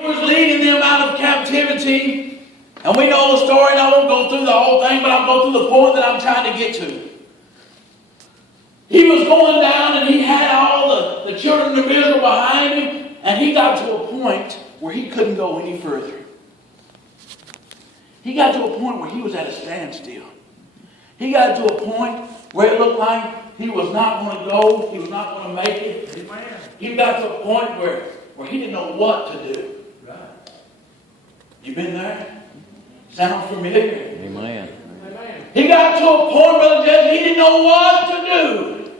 He was leading them out of captivity. And we know the story, and I won't go through the whole thing, but I'll go through the point that I'm trying to get to. He was going down, and he had all the children of Israel behind him, and he got to a point where he couldn't go any further. He got to a point where he was at a standstill. He got to a point where it looked like he was not going to go, he was not going to make it. Amen. He got to a point where he didn't know what to do. Right. You been there? Sound familiar? Amen. He got to a point, Brother Jesse, he didn't know what to do.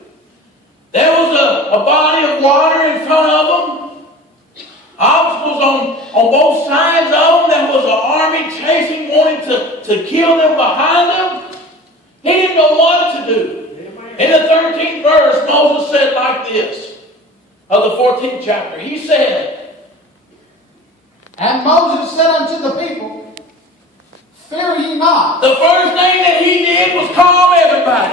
There was a body of water in front of him. Obstacles on both sides of them. There was an army chasing, wanting to kill them behind them. He didn't know what to do. In the 13th verse, Moses said like this, of the 14th chapter. He said, "And Moses said unto the people, Fear ye not." The first thing that he did was calm everybody.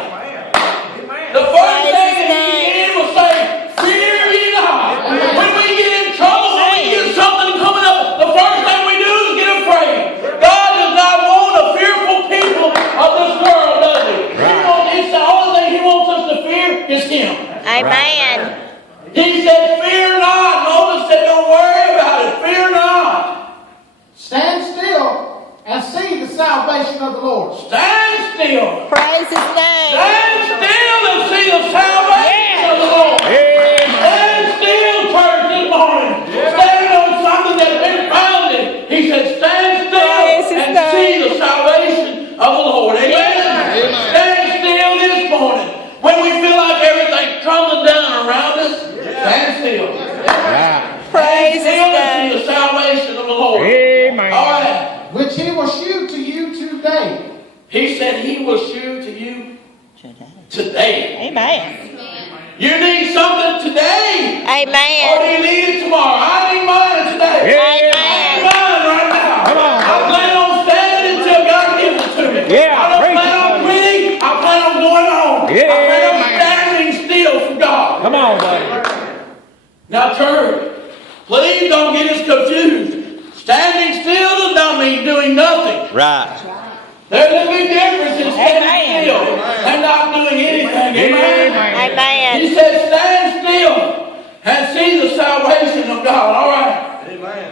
The first thing that he did was say, "Fear ye not." When we get in trouble, when we get something coming up, the first thing we do is get afraid. God does not want a fearful people of this world, does he? It's the only thing he wants us to fear is him. Amen. He said, "Fear not." Moses said, "Don't worry about it. Fear not. Stand still and see the salvation of the Lord. Stand still. Praise his name. Stand still and see the salvation of the Lord." Stand still, church, this morning. Stand on something that's been founded. He said, "Stand still and see the salvation of the Lord." Amen. Stand still this morning. When we feel like everything's crumbling down around us, stand still. Praise his Stand still and name. see the salvation of the Lord. Amen. All right. Which he will shew to you today. He said he will shew to you today. Amen. You need something today. Or do Amen. you need it tomorrow? I need mine today. I need mine right now. Come on. I plan on standing until God gives it to me. Yeah, I don't preach plan on it. quitting. I plan on going on. Yeah, I plan on man. standing still for God. Come on, buddy. Now, church, please don't get us confused. Standing still does not mean doing nothing. Right. There's a big difference in standing Amen. still and not doing anything. Amen. Amen. He said, "Stand still and see the salvation of God." All right.